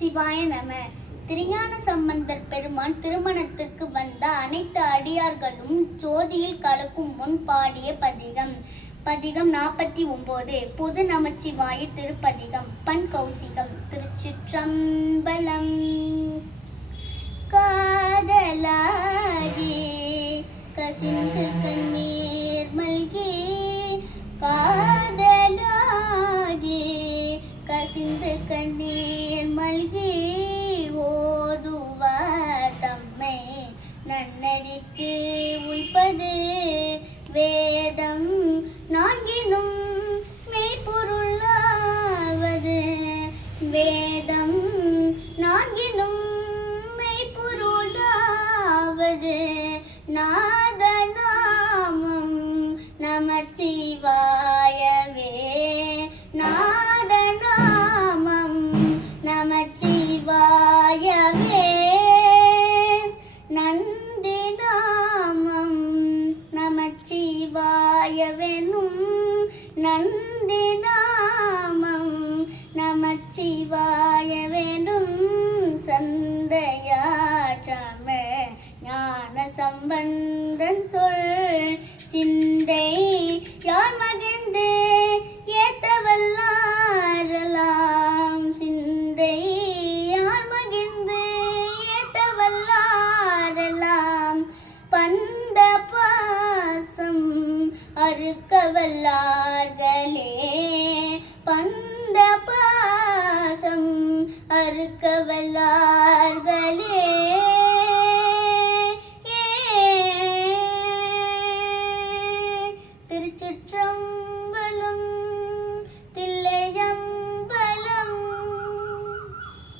சிவாய நம. திருஞான சம்பந்தர் பெருமான் திருமணத்திற்கு வந்த அனைத்து அடியார்களும் ஜோதியில் கலக்கும் முன் பாடிய பதிகம். பதிகம் 49. பொது நமச்சிவாய திருப்பதிகம். பண் கௌசிகம். திருச்சிற்றம்பலம். காதலாகி கசிந்து கண்ணீர் மல்கி, காதலாகி கசிந்து கண்ணீர் மல்கி, ஓதுவார் தம்மை நன்னறிக்கு உய்ப்பது வேதம் நான்கினும் மெய்ப்பொருளாவது. வேதம் நான்கினும் மெய்ப்பொருளாவது. நாதநாமம் நமச்சிவாயவே. நாதநாமம் நமச்சிவாயவே. நந்தி நாமம் நமச்சிவாயவெனும். நந்தி நாமம் நமச்சிவாயவெனும். சந்தையாற்றமிழ் ஞான சம்பந்தன் சொல் சிந்தை யார் மகிழ்ந்து ஏத்தவல்லாரெல்லாம். சிந்தை யார் மகிழ்ந்து ஏத்தவல்லாரெல்லாம். பந்த பாசம் அறுக்கவல்லார்களே. பந்த பாசம் அறுக்கவல்லார்களே.